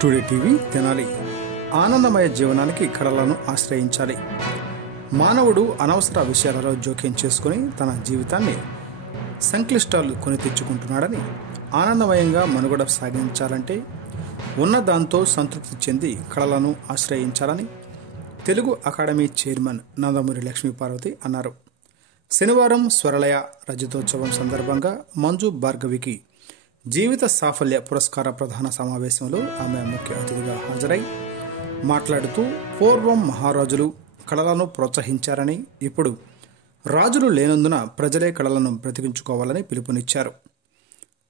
Today TV Tenali. ఆనందమయ జీవనానికి కళలను ఆశ్రయించాలి. మానవుడు అనవసర విషయాలలో జోక్యం చేసుకుని తన జీవితాన్ని సంక్లిష్టాలు కొని తెచ్చుకుంటున్నాడని, ఆనందమయంగా మనుగడ సాగించాలంటే ఉన్న దాంతో సంతృప్తి చెంది కళలను ఆశ్రయించాలని తెలుగు అకాడమీ చైర్మన్ నందమూరి లక్ష్మీపార్వతి అన్నారు. శనివారం స్వరలయ రజతోత్సవం సందర్భంగా మంజు భార్గవికి జీవిత సాఫల్య పురస్కార ప్రధాన సమావేశంలో ఆమె ముఖ్య అతిథిగా హాజరై మాట్లాడుతూ, పూర్వం మహారాజులు కళలను ప్రోత్సహించారని, ఇప్పుడు రాజులు లేనందున ప్రజలే కళలను బ్రతికించుకోవాలని పిలుపునిచ్చారు.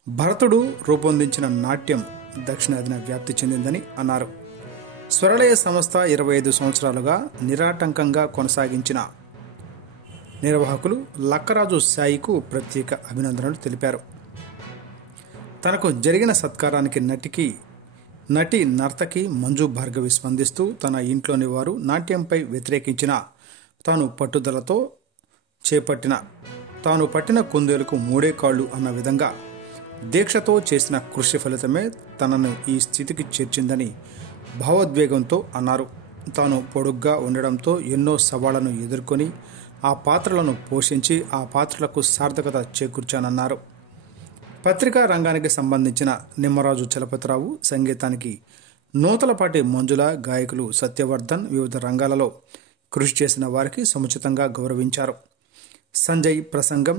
భరతుడు రూపొందించిన నాట్యం దక్షిణాదిన వ్యాప్తి చెందిందని అన్నారు. స్వరలయ సంస్థ 25 సంవత్సరాలుగా నిరాటంకంగా కొనసాగించిన నిర్వాహకులు లక్కరాజు సాయికు ప్రత్యేక అభినందనలు తెలిపారు. తనకు జరిగిన సత్కారానికి నటి నర్తకి మంజు భార్గవి స్పందిస్తూ, తన ఇంట్లోని వారు నాట్యంపై వ్యతిరేకించిన తాను పట్టిన కుందేలకు మూడే కాళ్ళు అన్న విధంగా దీక్షతో చేసిన కృషి ఫలితమే తనను ఈ స్థితికి చేర్చిందని భావోద్వేగంతో అన్నారు. తాను పొడుగ్గా ఉండడంతో ఎన్నో సవాళ్లను ఎదుర్కొని ఆ పాత్రలను పోషించి ఆ పాత్రలకు సార్థకత చేకూర్చానన్నారు. పత్రికా రంగానికి సంబంధించిన నిమ్మరాజు చలపతిరావు, సంగీతానికి నూతలపాటి మంజుల, గాయకులు సత్యవర్ధన్ వివిధ రంగాలలో కృషి చేసిన వారికి సముచితంగా గౌరవించారు. సంజయ్ ప్రసంగం